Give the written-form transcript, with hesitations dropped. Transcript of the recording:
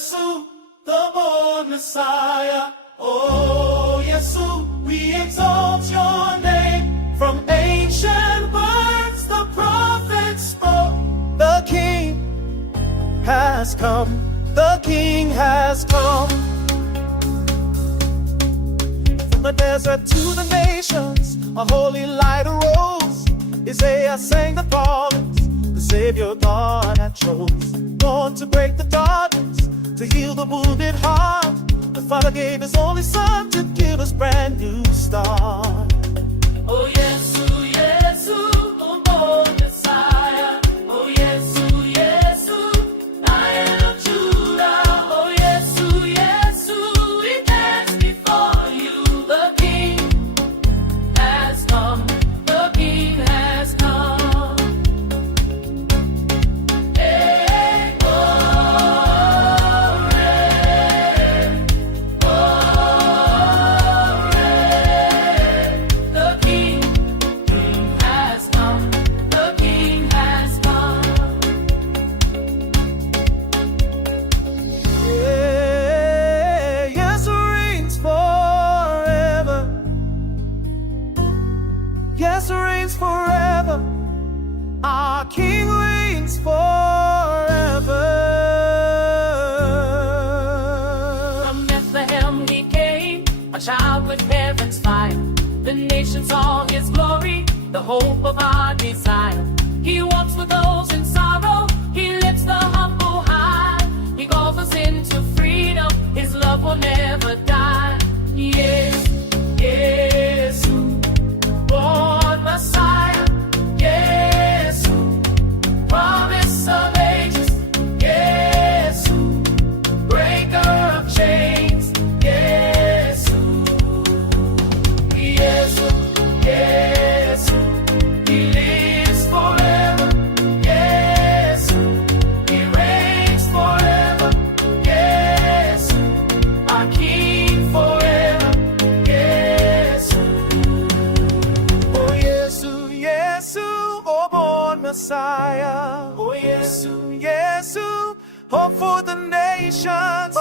Yesu, the born Messiah. Oh, Yesu, we exalt your name. From ancient words the prophets spoke. The King has come. The King has come. From the desert to the nations, a holy light arose. Isaiah sang the prophets, the Savior God had chose. Born to break the darkness, to heal the wounded heart. The Father gave His only Son to give us brand new start. Oh, Yesu, Yesu, oh, born Messiah. Oh, Yesu, Yesu, Lion of Judah. Oh, Yesu, Yesu, we dance before you. The King has come. The King has come. Hey, the King has come. The King has come. Yeah, Yesu reigns forever. Yesu reigns forever. Our King reigns forever. From Bethlehem He came, a child with heaven's fire. The nation saw His glory, the hope of our desire. He walks with those in sorrow, He lifts the humble high. He calls us into freedom, His love will never die. Yes, yes, born Messiah. Yes, promise of ages. Yes, breaker of chains. Yes, yes, yes, He lives forever. Yes, He reigns forever. Yes, our King forever. Yes, oh Yesu, Yesu, oh born Messiah. Oh Yesu, Yesu, hope for the nations.